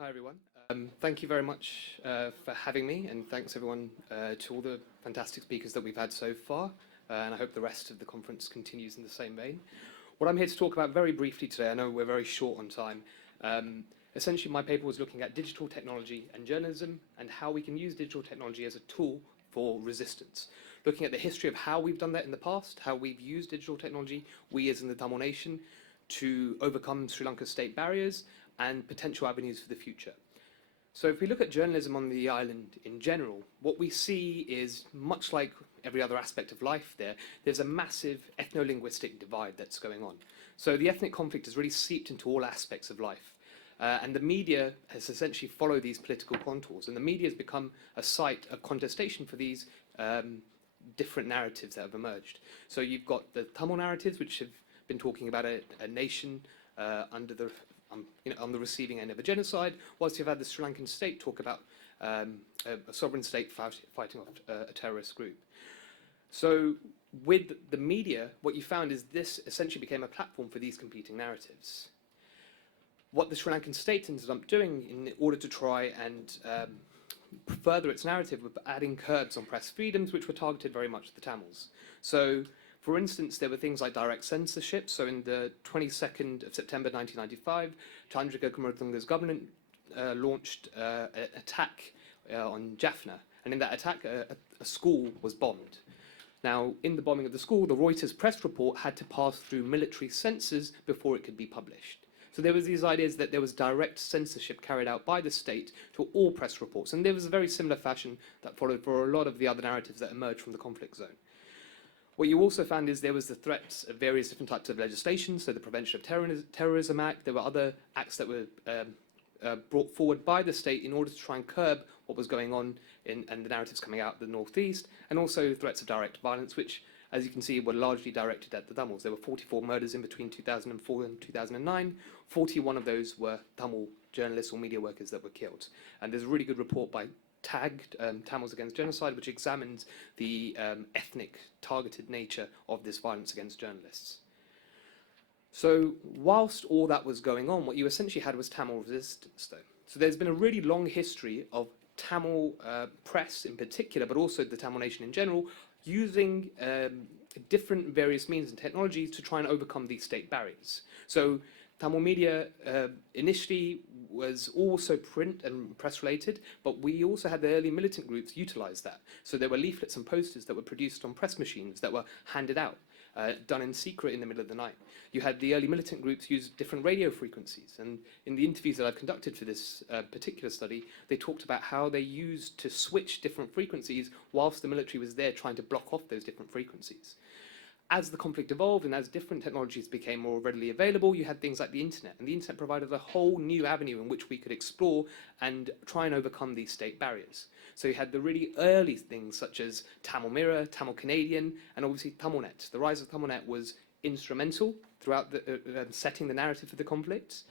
Hi, everyone. Thank you very much for having me, and thanks everyone to all the fantastic speakers that we've had so far, and I hope the rest of the conference continues in the same vein. What I'm here to talk about very briefly today, I know we're very short on time, essentially my paper was looking at digital technology and journalism and how we can use digital technology as a tool for resistance. Looking at the history of how we've done that in the past, how we've used digital technology, we as in the Tamil nation, to overcome Sri Lanka's state barriers and potential avenues for the future. So if we look at journalism on the island in general, what we see is, much like every other aspect of life there's a massive ethno-linguistic divide that's going on. So the ethnic conflict has really seeped into all aspects of life. And the media has essentially followed these political contours, and the media has become a site of contestation for these different narratives that have emerged. So you've got the Tamil narratives, which have been talking about a nation under the on the receiving end of a genocide, whilst you've had the Sri Lankan state talk about a sovereign state fighting off a terrorist group. So with the media, what you found is this essentially became a platform for these competing narratives. What the Sri Lankan state ended up doing in order to try and further its narrative was adding curbs on press freedoms, which were targeted very much at the Tamils. So, for instance, there were things like direct censorship. So in the 22nd of September 1995, Chandrika Kumaratunga's government launched an attack on Jaffna. And in that attack, a school was bombed. Now, in the bombing of the school, the Reuters press report had to pass through military censors before it could be published. So there was these ideas that there was direct censorship carried out by the state to all press reports. And there was a very similar fashion that followed for a lot of the other narratives that emerged from the conflict zone. What you also found is there was the threats of various different types of legislation, so the Prevention of Terrorism Act. There were other acts that were brought forward by the state in order to try and curb what was going on and the narratives coming out of the northeast, and also threats of direct violence, which, as you can see, were largely directed at the Tamils. There were 44 murders in between 2004 and 2009. 41 of those were Tamil journalists or media workers that were killed. And there's a really good report by tagged Tamils Against Genocide, which examines the ethnic targeted nature of this violence against journalists. So whilst all that was going on, what you essentially had was Tamil resistance, though. So there's been a really long history of Tamil press in particular, but also the Tamil nation in general, using different various means and technologies to try and overcome these state barriers. So Tamil media initially was also print and press related, but we also had the early militant groups utilize that. So there were leaflets and posters that were produced on press machines that were handed out, done in secret in the middle of the night. You had the early militant groups use different radio frequencies, and in the interviews that I've conducted for this particular study, they talked about how they used to switch different frequencies whilst the military was there trying to block off those different frequencies. As the conflict evolved and as different technologies became more readily available, you had things like the internet, and the internet provided a whole new avenue in which we could explore and try and overcome these state barriers. So you had the really early things such as Tamil Mirror, Tamil Canadian, and obviously Tamilnet. The rise of Tamilnet was instrumental throughout setting the narrative for the conflict,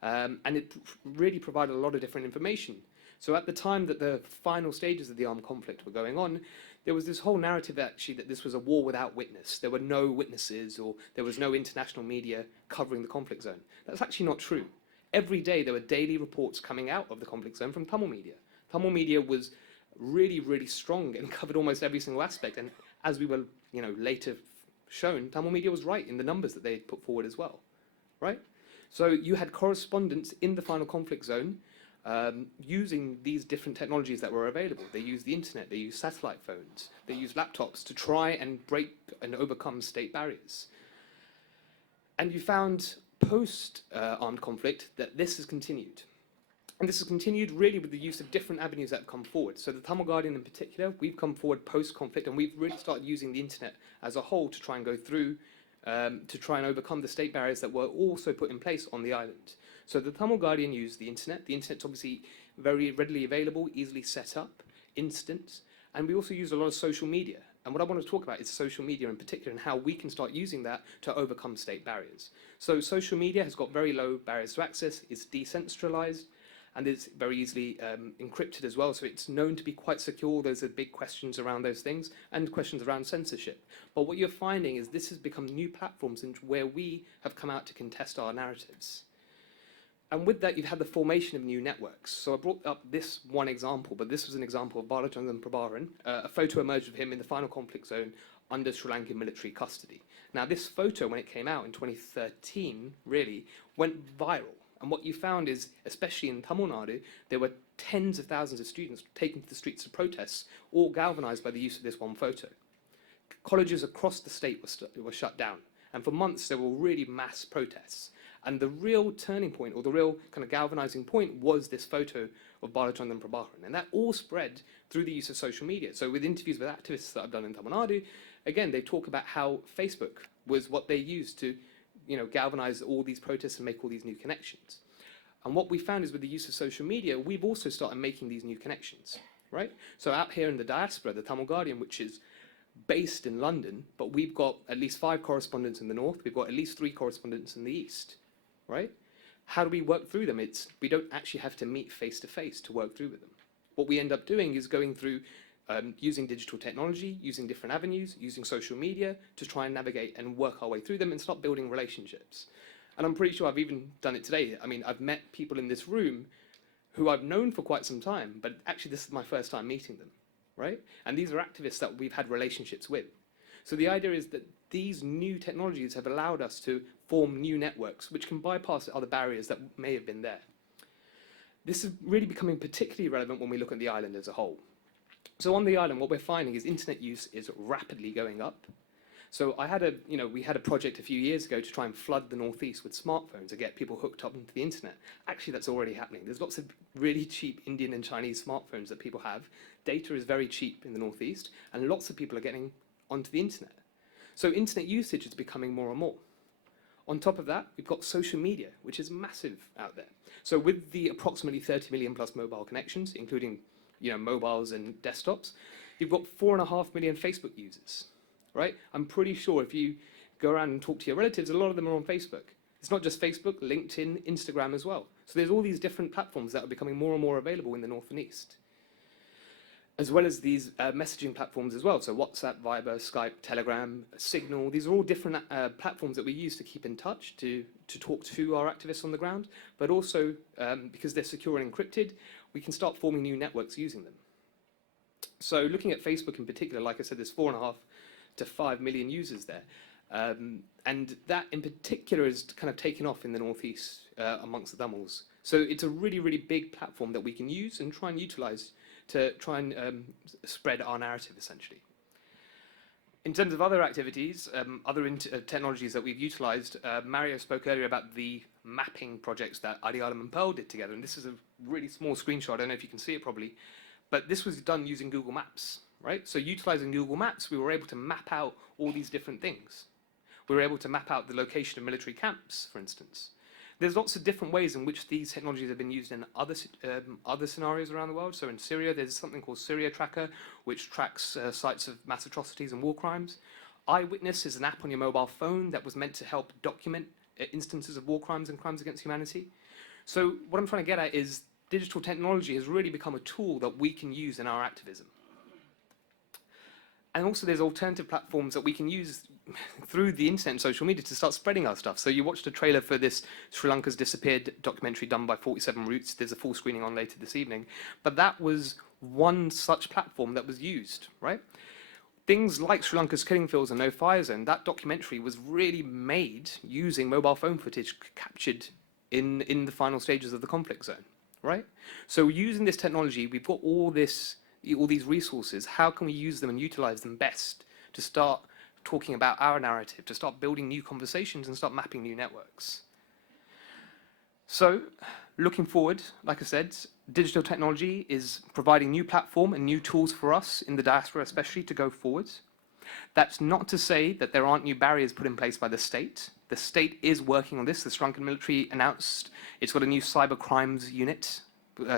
and it really provided a lot of different information. So at the time that the final stages of the armed conflict were going on, there was this whole narrative actually that this was a war without witness. There were no witnesses, or there was no international media covering the conflict zone. That's actually not true. Every day there were daily reports coming out of the conflict zone from Tamil media. Tamil media was really, really strong and covered almost every single aspect. And as we were, later shown, Tamil media was right in the numbers that they had put forward as well, right? So you had correspondents in the final conflict zone using these different technologies that were available. They used the internet, they used satellite phones, they used laptops to try and break and overcome state barriers. And you found post-armed conflict that this has continued. And this has continued really with the use of different avenues that have come forward. So the Tamil Guardian in particular, we've come forward post-conflict, and we've really started using the internet as a whole to try and go through, to try and overcome the state barriers that were also put in place on the island. So the Tamil Guardian used the internet. The internet's obviously very readily available, easily set up, instant. And we also use a lot of social media. And what I want to talk about is social media in particular and how we can start using that to overcome state barriers. So social media has got very low barriers to access, it's decentralized, and it's very easily encrypted as well. So it's known to be quite secure. There's a big questions around those things and questions around censorship. But what you're finding is this has become new platforms where we have come out to contest our narratives. And with that, you've had the formation of new networks. So I brought up this one example, but this was an example of Balachandran Prabharan. A photo emerged of him in the final conflict zone under Sri Lankan military custody. Now, this photo, when it came out in 2013, really went viral. And what you found is, especially in Tamil Nadu, there were tens of thousands of students taken to the streets to protest, all galvanized by the use of this one photo. Colleges across the state were shut down. And for months, there were really mass protests. And the real turning point, or the real kind of galvanizing point, was this photo of Balachandran Prabharan. And that all spread through the use of social media. So with interviews with activists that I've done in Tamil Nadu, again, they talk about how Facebook was what they used to, galvanize all these protests and make all these new connections. And what we found is with the use of social media, we've also started making these new connections, right? So out here in the diaspora, the Tamil Guardian, which is based in London, but we've got at least 5 correspondents in the north, we've got at least 3 correspondents in the east. Right? How do we work through them? We don't actually have to meet face to face to work through with them. What we end up doing is going through using digital technology, using different avenues, using social media to try and navigate and work our way through them and start building relationships. And I'm pretty sure I've even done it today. I mean, I've met people in this room who I've known for quite some time, but actually this is my first time meeting them, right? And these are activists that we've had relationships with. So the idea is that these new technologies have allowed us to form new networks which can bypass other barriers that may have been there. This is really becoming particularly relevant when we look at the island as a whole. So on the island, what we're finding is internet use is rapidly going up. So we had a project a few years ago to try and flood the northeast with smartphones to get people hooked up into the internet. Actually, that's already happening. There's lots of really cheap Indian and Chinese smartphones that people have. Data is very cheap in the northeast, and lots of people are getting onto the internet. So internet usage is becoming more and more. On top of that, we've got social media, which is massive out there. So with the approximately 30 million plus mobile connections, including mobiles and desktops, you've got 4.5 million Facebook users, right? I'm pretty sure if you go around and talk to your relatives, a lot of them are on Facebook. It's not just Facebook, LinkedIn, Instagram as well. So there's all these different platforms that are becoming more and more available in the north and east, as well as these messaging platforms as well. So WhatsApp, Viber, Skype, Telegram, Signal, these are all different platforms that we use to keep in touch, to talk to our activists on the ground, but also because they're secure and encrypted, we can start forming new networks using them. So looking at Facebook in particular, like I said, there's 4.5 to 5 million users there. And that in particular is kind of taken off in the northeast amongst the Tamils. So it's a really, really big platform that we can use and try and utilize to try and spread our narrative, essentially. In terms of other activities, other technologies that we've utilized, Mario spoke earlier about the mapping projects that Arialam and Pearl did together, and this is a really small screenshot, I don't know if you can see it properly, but this was done using Google Maps, right? So utilizing Google Maps, we were able to map out all these different things. We were able to map out the location of military camps, for instance. There's lots of different ways in which these technologies have been used in other scenarios around the world. So in Syria, there's something called Syria Tracker, which tracks sites of mass atrocities and war crimes. Eyewitness is an app on your mobile phone that was meant to help document instances of war crimes and crimes against humanity. So what I'm trying to get at is digital technology has really become a tool that we can use in our activism. And also there's alternative platforms that we can use through the internet and social media to start spreading our stuff. So you watched a trailer for this Sri Lanka's Disappeared documentary done by 47 Roots. There's a full screening on later this evening. But that was one such platform that was used, right? Things like Sri Lanka's Killing Fields and No Fire Zone, that documentary was really made using mobile phone footage captured in the final stages of the conflict zone, right? So using this technology, we've got all these resources. How can we use them and utilize them best to start talking about our narrative, to start building new conversations and start mapping new networks? So looking forward, like I said, digital technology is providing new platform and new tools for us in the diaspora especially to go forward. That's not to say that there aren't new barriers put in place by the state. The state is working on this. The Sri Lankan military announced it's got a new cyber crimes unit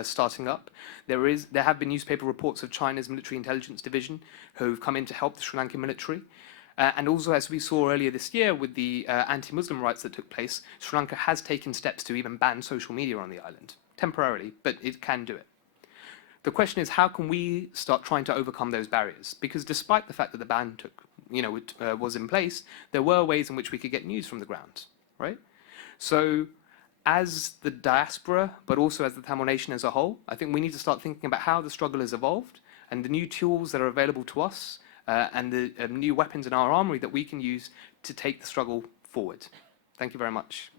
starting up. There have been newspaper reports of China's military intelligence division who've come in to help the Sri Lankan military. And also, as we saw earlier this year with the anti-Muslim riots that took place, Sri Lanka has taken steps to even ban social media on the island, temporarily, but it can do it. The question is, how can we start trying to overcome those barriers? Because despite the fact that the ban was in place, there were ways in which we could get news from the ground, right? So as the diaspora, but also as the Tamil nation as a whole, I think we need to start thinking about how the struggle has evolved and the new tools that are available to us and the new weapons in our armory that we can use to take the struggle forward. Thank you very much.